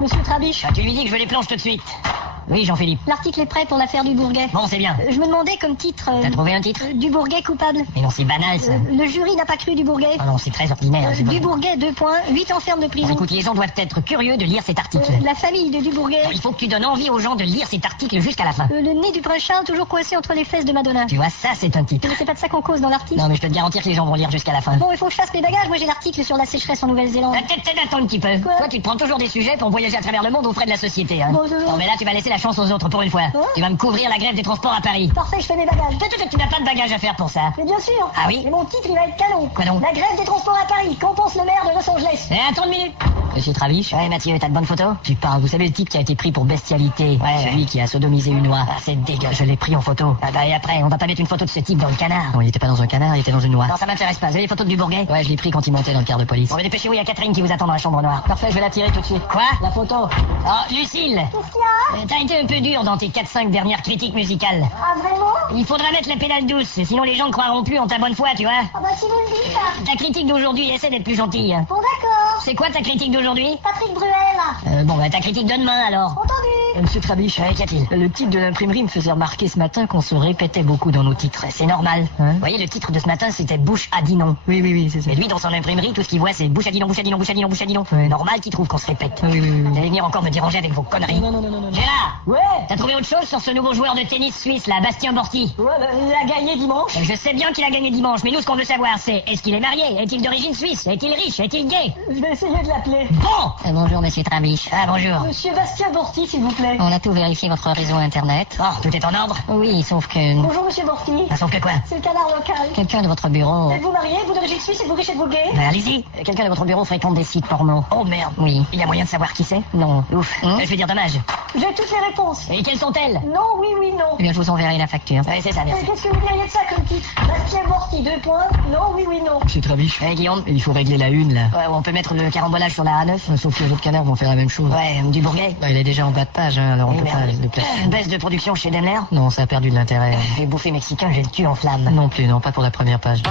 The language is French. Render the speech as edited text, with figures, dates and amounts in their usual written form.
Monsieur Trabiche. Tu lui dis que je les planche tout de suite. Oui, Jean-Philippe. L'article est prêt pour l'affaire du Bourget. Bon, c'est bien. Je me demandais comme titre... T'as trouvé un titre? Du Bourget coupable. Mais non, c'est banal, ça. Le jury n'a pas cru du Bourget. Oh non, c'est très ordinaire. c'est Du pas... Bourget, 2 points, 8 ans ferme de prison. Bon, écoute, les gens doivent être curieux de lire cet article. La famille de Dubourget. Il faut que tu donnes envie aux gens de lire cet article jusqu'à la fin. Le nez du prince Charles toujours coincé entre les fesses de Madonna. Tu vois, ça, c'est un titre. Mais c'est pas de ça qu'on cause dans l'article. Non, mais je peux te garantir que les gens vont lire jusqu'à la fin. Bon, il faut que je fasse mes bagages. Moi, j'ai l'article sur la sécheresse en Nouvelle-Zélande. Peut-être attends un petit peu. Quoi? Toi, tu te prends toujours des sujets pour voyager à travers le monde aux frais de la société, hein. Bon, Non, mais là, tu vas laisser la chance aux autres pour une fois. Hein? Tu vas me couvrir la grève des transports à Paris. Parfait, je fais mes bagages. Tu n'as pas de bagages à faire pour ça. Mais bien sûr. Ah oui? Et mon titre, il va être canon. Quoi donc? La grève des transports à Paris. Qu'en pense le maire de Los Angeles? Attends une minute. Monsieur Traviche? Ouais, Mathieu, t'as de bonnes photos? Tu parles, vous savez le type qui a été pris pour bestialité? Ouais, celui qui a sodomisé une oie. Ah, c'est dégueu. Je l'ai pris en photo. Ah bah, et après, on va pas mettre une photo de ce type dans le canard. Non, il était pas dans un canard, il était dans une oie. Non, ça m'intéresse pas. Vous avez les photos du Bourget? Ouais, je l'ai pris quand il montait dans le car de police. Bon, mais dépêchez-vous, il y a Catherine qui vous attend dans la chambre noire. Parfait, je vais la tirer tout de suite. Quoi? La photo. Oh, Lucille! Qu'est-ce qu'il y a? T'as été un peu dur dans tes 4-5 dernières critiques musicales. Ah, vraiment? Il faudra mettre la pédale douce, sinon les gens ne croiront plus en ta bonne foi, tu vois. Ah bah si vous le dites. Ta critique d'aujourd'hui, essaie d'être plus gentille. Bon, d'accord. C'est quoi ta critique d'aujourd'hui? Patrick Bruel. Bon, bah ta critique de demain alors. Entendu. Monsieur Trabiche, qu'y a-t-il? Le titre de l'imprimerie me faisait remarquer ce matin qu'on se répétait beaucoup dans nos titres. C'est normal. Vous voyez, le titre de ce matin, c'était Bouche a dit non. Oui, c'est ça. Et lui, dans son imprimerie, tout ce qu'il voit, c'est Bouche a dit non, Bouche a dit non, Bouche a dit non, Bouche a dit non. Ouais. Normal qu'il trouve qu'on se répète. Oui. Vous allez venir encore me déranger avec vos conneries. Non. Gérard! Ouais. T'as trouvé autre chose sur ce nouveau joueur de tennis suisse, là, Bastien Borti? Ouais, il a gagné dimanche. Je sais bien qu'il a gagné dimanche, mais nous, ce qu'on veut savoir, c'est est-ce qu'il est marié? Est-il d'origine suisse? Est-il riche? Est-il gay? Je vais essayer de l'appeler. Bon! Bonjour, monsieur Trabiche. Ah, bonjour. Monsieur Bastien Borti, s'il vous plaît. On a tout vérifié votre réseau internet. Oh, tout est en ordre? Oui, sauf que... Bonjour, monsieur Borti. Ah, sauf que quoi? C'est le canard local. Quelqu'un de votre bureau... Êtes-vous marié? Vous d'origine suisse? Êtes-vous riche? Êtes-vous gay? Allez-y. Quelqu'un de votre bureau fréquente des sites porno. Oh, merde. Oui. Il y a moyen de savoir qui c'est? Non. Ouf. Je vais dire dommage. J'ai toutes les réponses. Et quelles sont-elles? Non, oui, non. Eh bien, je vous enverrai la facture. Ouais, c'est ça, merci. Qu'est-ce que vous diriez de ça comme titre? Bastien Borti, 2 points. Non, oui, non. Monsieur Trabiche, Guillaume? il faut régler la une, là. Ouais, on peut mettre le carambolage sur la A9. Sauf que les autres canards vont faire la même chose. Ouais, du Bourget. Bah, il est déjà en bas de page, hein, alors on peut merde. pas le placer. Baisse de production chez Daimler? Non, ça a perdu de l'intérêt. Et bouffé mexicain, j'ai le cul en flamme. Non plus, non, pas pour la première page.